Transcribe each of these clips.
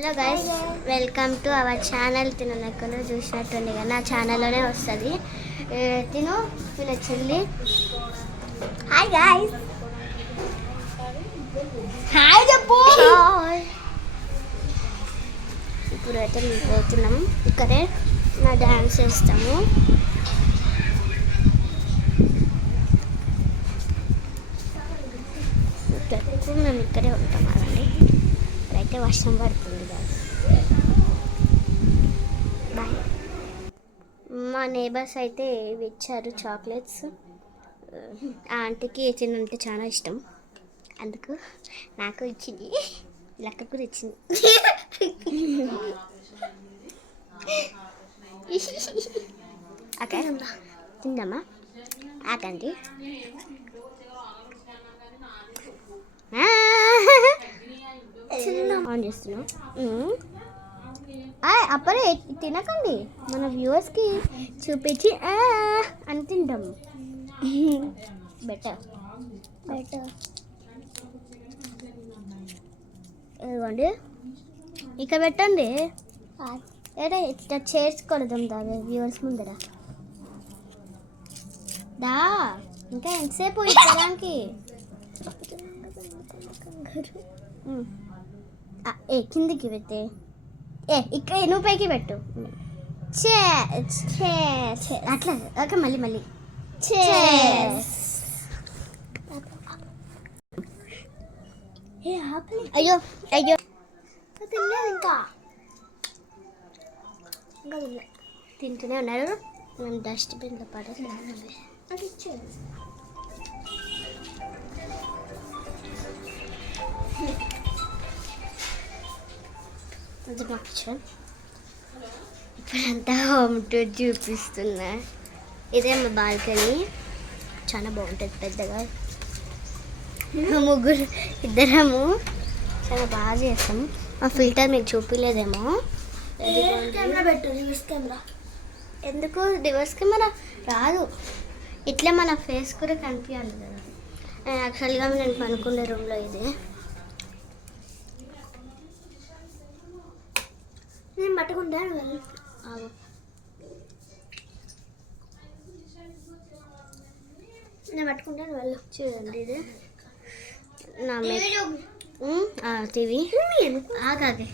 Hello guys, welcome to our channel. తిను నాకు చూసినట్టుండే కదా, నా ఛానల్లోనే వస్తుంది. తిను చెల్లి. హాయ్ గైస్, హాయ్ చెప్పు. ఇప్పుడైతే మేము పోతున్నాం. ఇక్కడే నా డ్యాన్స్ చేస్తాము. మేము ఇక్కడే ఉంటాం అదండి. ఇప్పుడైతే వర్షం పడుతుంది కదా. బాయ్. మా నేబర్స్ అయితే ఇవి ఇచ్చారు చాక్లెట్స్. ఆ ఆంటీకి తినంటే చాలా ఇష్టం, అందుకు నాకు ఇచ్చింది, లక్క కూడా ఇచ్చింది. ఓకే తిందామా? ఆకండి. ఆన్ చేస్తున్నాం. అప్పుడే తినకండి, మన వ్యూవర్స్కి చూపించి అని తింటాం. బెటర్ ఇదిగోండి, ఇక్కడ పెట్టండి. ఏడా ఇట్లా చేసుకోలేదాం దాదా వ్యూవర్స్ ముందర. దా ఇంకా ఎంతసేపు ఇచ్చడానికి? కిందికి పెట్టే. ఇక్కడ నువ్వు పైకి పెట్టు. అట్లా ఓకే. మళ్ళీ అయ్యో అయ్యో ఇంకా తింటూనే ఉన్నారు. మేము డస్ట్బిన్లో పడేసాము. ఇప్పుడంతా హోమ్ టూర్ చూపిస్తున్నా. ఇదే మా బాల్కనీ, చాలా బాగుంటుంది పెద్దగా. ముగ్గురు ఇద్దరము చాలా బాగా చేస్తాము. మా ఫిల్టర్ మీకు చూపించలేదేమో. ఎందుకు రివర్స్ కెమెరా రాదు? ఇట్లా మన ఫేస్ కూడా కనిపించాలి కదా. యాక్చువల్గా నేను పనుకునే రూమ్లో ఇది. నేను పట్టుకుంటాను వాళ్ళు. నేను పట్టుకుంటాను వాళ్ళు. చూడండి, ఇది నా టీవీ. ఆగాగే,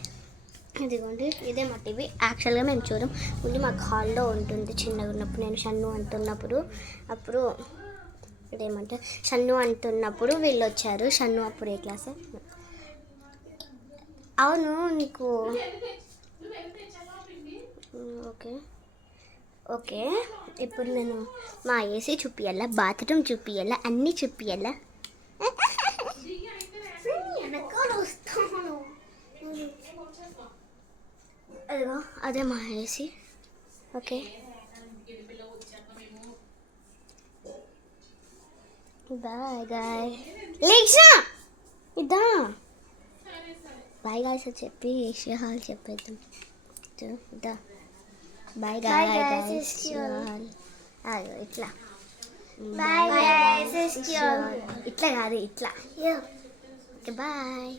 ఇదిగోండి, ఇదే మా టీవీ. యాక్చువల్గా మేము చూడం, ముందు మాకు హాల్లో ఉంటుంది. చిన్నగా ఉన్నప్పుడు నేను షన్ను అంటున్నప్పుడు, అప్పుడు ఇదేమంటే షన్ను అంటున్నప్పుడు వీళ్ళు వచ్చారు. షన్ను అప్పుడు ఏ క్లాస్? అవును నీకు ఓకే ఓకే. ఇప్పుడు నేను మా ఏసీ చూపియాలా, బాత్రూమ్ చూపియాలా, అన్నీ చూపియాలా. అదిగో అదే మా ఏసీ. Okay bye guy. లేక్షా ఇద్దా బాయ్ గాయ్స్ చెప్పి హాల్ చెప్పేద్దాం. ఇద్దా బాయ్ గాయ్స్. ఇట్లా ఇట్లా కాదు, ఇట్లా. Okay bye.